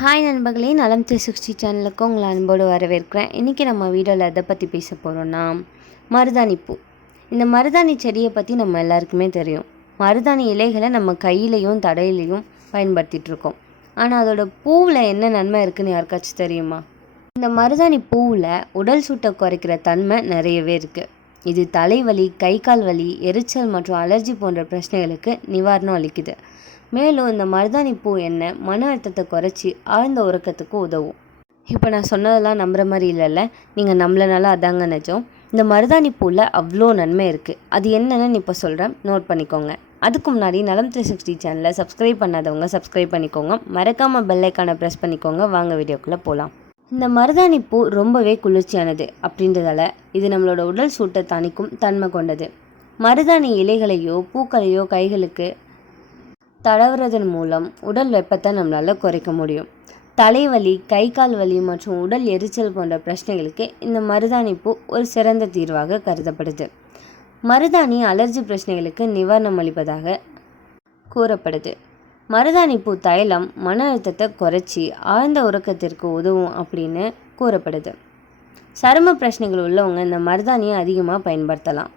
Hi நண்பர்களே நலம் three sixty சேனலுக்கு உங்களை அன்போடு வரவேற்கிறேன். இன்றைக்கி நம்ம வீடியோவில் எதை பற்றி பேச போகிறோன்னா மருதாணி பூ. இந்த மருதாணி செடியை பற்றி நம்ம எல்லாருக்குமே தெரியும். மருதாணி இலைகளை நம்ம கையிலையும் தடையிலையும் பயன்படுத்திகிட்டு இருக்கோம். ஆனால் அதோட பூவில் என்ன நன்மை இருக்குதுன்னு யாருக்காச்சும் தெரியுமா? இந்த மருதாணி பூவில் உடல் சூட்டை குறைக்கிற தன்மை நிறையவே இருக்குது இது தலைவலி கை கால் வலி எரிச்சல் மற்றும் அலர்ஜி போன்ற பிரச்சனைகளுக்கு நிவாரணம் அளிக்குது. மேலும் இந்த மருதாணி பூ எண்ணெய் மன அழுத்தத்தை குறைச்சி ஆழ்ந்த உறக்கத்துக்கு உதவும். இப்போ நான் சொன்னதெல்லாம் நம்புற மாதிரி இல்லைல்ல. நீங்கள் நம்மளனால அதாங்க நிஜம். இந்த மருதாணி பூவில் அவ்வளோ நன்மை இருக்குது அது என்னென்னு இப்போ சொல்கிறேன் நோட் பண்ணிக்கோங்க. அதுக்கு முன்னாடி நலம் த்ரீ சிக்ஸ்டி சேனலை சப்ஸ்கிரைப் பண்ணாதவங்க சப்ஸ்கிரைப் பண்ணிக்கோங்க. மறக்காமல் பெல்லைக்கான ப்ரெஸ் பண்ணிக்கோங்க. வாங்க வீடியோக்குள்ளே போகலாம் இந்த மருதாணி பூ ரொம்பவே குளிர்ச்சியானது அப்படின்றதால இது நம்மளோட உடல் சூட்டை தணிக்கும் தன்மை கொண்டது. மருதாணி இலைகளையோ பூக்களையோ கைகளுக்கு தடவுறதன் மூலம் உடல் வெப்பத்தை நம்மளால் குறைக்க முடியும். தலைவலி கை கால் வலி மற்றும் உடல் எரிச்சல் போன்ற பிரச்சனைகளுக்கு இந்த மருதாணி பூ ஒரு சிறந்த தீர்வாக கருதப்படுது. மருதாணி அலர்ஜி பிரச்சனைகளுக்கு நிவாரணம் அளிப்பதாக கூறப்படுது. மருதாணி பூ தைலம் மன அழுத்தத்தை குறைச்சி ஆழ்ந்த உறக்கத்திற்கு உதவும் அப்படின்னு கூறப்படுது. சரும பிரச்சனைகள் உள்ளவங்க இந்த மருதாணியை அதிகமாக பயன்படுத்தலாம்.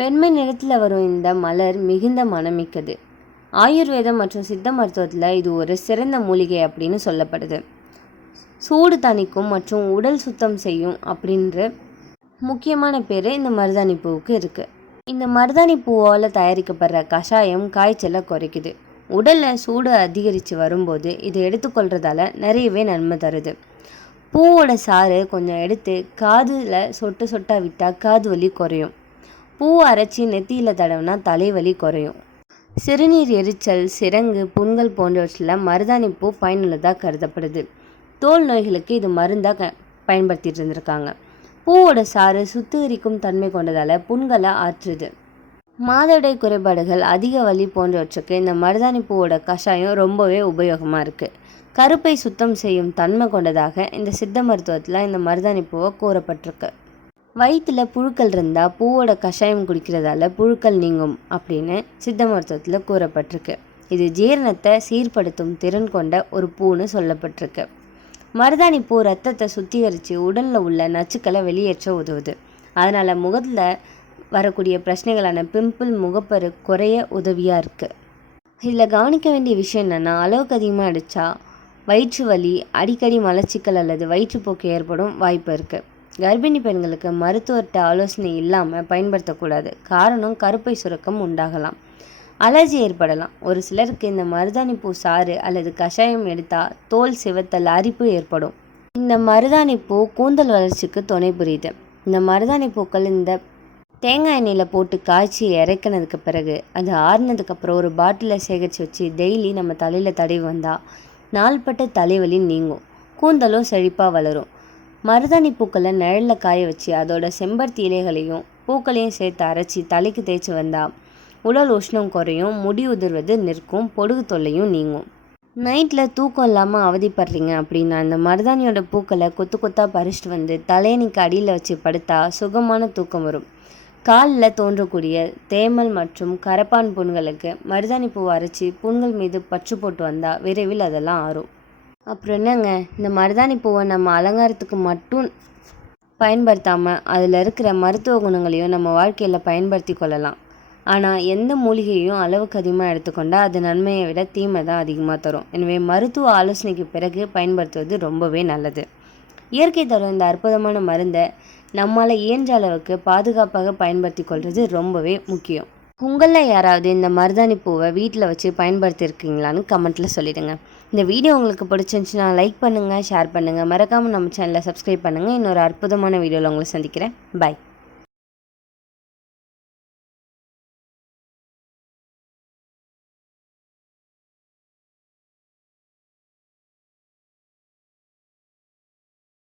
வெண்மை நிறத்தில் வரும் இந்த மலர் மிகுந்த மனமிக்கது ஆயுர்வேதம் மற்றும் சித்த மருத்துவத்தில் இது ஒரு சிறந்த மூலிகை அப்படின்னு சொல்லப்படுது. சூடு தணிக்கும் மற்றும் உடல் சுத்தம் செய்யும் அப்படின்ற முக்கியமான பேர் இந்த மருதாணி பூவுக்கு இருக்குது இந்த மருதாணி பூவால் தயாரிக்கப்படுற கஷாயம் காய்ச்சலை குறைக்குது. உடலில் சூடு அதிகரித்து வரும்போது இதை எடுத்துக்கொள்கிறதால நிறையவே நன்மை தருது. பூவோட சாறு கொஞ்சம் எடுத்து காதில் சொட்டு சொட்டாக விட்டால் காது வலி குறையும். பூ அரைச்சி நெத்தியில் தடவினா தலைவலி குறையும். சிறுநீர் எரிச்சல் சிரங்கு புண்கள் போன்றவற்றில் மருதாணி பூ பயனுள்ளதாக கருதப்படுது. தோல் நோய்களுக்கு இது மருந்தாக க பயன்படுத்திட்டு இருந்திருக்காங்க. பூவோட சாறு சுத்திகரிக்கும் தன்மை கொண்டதால் புண்களை ஆற்றுது. மாதவிடை குறைபாடுகள் அதிக வலி போன்றவற்றுக்கு இந்த மருதாணி பூவோட கஷாயம் ரொம்பவே உபயோகமாக இருக்குது கருப்பை சுத்தம் செய்யும் தன்மை கொண்டதாக இந்த சித்த மருத்துவத்தில் இந்த மருதாணி பூவை கூறப்பட்டிருக்கு. வயிற்றில் புழுக்கள் இருந்தால் பூவோட கஷாயம் குடிக்கிறதால புழுக்கள் நீங்கும் அப்படின்னு சித்த மருத்துவத்தில் கூறப்பட்டிருக்கு. இது ஜீரணத்தை சீர்படுத்தும் திறன் கொண்ட ஒரு பூன்னு சொல்லப்பட்டிருக்கு. மருதாணி பூ ரத்தத்தை சுத்திகரித்து உடலில் உள்ள நச்சுக்களை வெளியேற்ற உதவுது. அதனால் முகத்தில் வரக்கூடிய பிரச்சனைகளான பிம்பிள் முகப்பரு குறைய உதவியாக இருக்குது இதில் கவனிக்க வேண்டிய விஷயம் என்னென்னா அளவுக்கு அதிகமாக அடித்தா வயிற்று வலி அடிக்கடி மலச்சிக்கல் அல்லது வயிற்றுப்போக்கு ஏற்படும் வாய்ப்பு இருக்குது கர்ப்பிணி பெண்களுக்கு மருத்துவர்கிட்ட ஆலோசனை இல்லாமல் பயன்படுத்தக்கூடாது. காரணம் கருப்பை சுரக்கம் உண்டாகலாம். அலர்ஜி ஏற்படலாம். ஒரு சிலருக்கு இந்த மருதாணி பூ சாறு அல்லது கஷாயம் எடுத்தால் தோல் சிவத்தல் அரிப்பு ஏற்படும். இந்த மருதாணி பூ கூந்தல் வளர்ச்சிக்கு துணை புரியுது. இந்த மருதாணி பூக்கள் இந்த தேங்காய் எண்ணெயில் போட்டு காய்ச்சி இறக்கினதுக்கு பிறகு அது ஆறுனதுக்கப்புறம் ஒரு பாட்டிலில் சேகரித்து வச்சு டெய்லி நம்ம தலையில் தடவி வந்தால் நாள்பட்ட தலைவலி நீங்கும். கூந்தலும் செழிப்பாக வளரும். மருதாணி பூக்களை நிழலில் காய வச்சு அதோட செம்பருத்தி இலைகளையும் பூக்களையும் சேர்த்து அரைச்சி தலைக்கு தேய்ச்சி வந்தால் உடல் உஷ்ணம் குறையும் முடி உதிர்வது நிற்கும் பொடுகு தொல்லையும் நீங்கும். நைட்டில் தூக்கம் இல்லாமல் அவதிப்படுறீங்க அப்படின்னா அந்த மருதாணியோட பூக்களை கொத்து கொத்தாக பறிச்சிட்டு வந்து தலையணிக்கு அடியில் வச்சு படுத்தா சுகமான தூக்கம் வரும். காலில் தோன்றக்கூடிய தேமல் மற்றும் கரப்பான் புண்களுக்கு மருதாணி பூ அரைச்சி புண்கள் மீது பற்று போட்டு வந்தால் விரைவில் அதெல்லாம் ஆறும். அப்புறம் என்னங்க? இந்த மருதாணி பூவை நம்ம அலங்காரத்துக்கு மட்டும் பயன்படுத்தாமல் அதில் இருக்கிற மருத்துவ குணங்களையும் நம்ம வாழ்க்கையில் பயன்படுத்தி கொள்ளலாம். ஆனால் எந்த மூலிகையும் அளவுக்கு அதிகமாக எடுத்துக்கொண்டால் அது நன்மையை விட தீமை தான் அதிகமாக தரும். எனவே மருத்துவ ஆலோசனைக்கு பிறகு பயன்படுத்துவது ரொம்பவே நல்லது. இயற்கை தரும் இந்த அற்புதமான மருந்தை நம்மளால் இயன்ற அளவுக்கு பாதுகாப்பாக பயன்படுத்தி கொள்வது ரொம்பவே முக்கியம். உங்களில் யாராவது இந்த மருதாணி பூவை வீட்டில் வச்சு பயன்படுத்தியிருக்கீங்களான்னு கமெண்ட்டில் சொல்லிடுங்க. இந்த வீடியோ உங்களுக்கு பிடிச்சிருந்துச்சுன்னா லைக் பண்ணுங்கள் ஷேர் பண்ணுங்கள் மறக்காமல் நம்ம சேனலை சப்ஸ்கிரைப் பண்ணுங்கள் இன்னொரு அற்புதமான வீடியோவில் உங்களை சந்திக்கிறேன். பாய்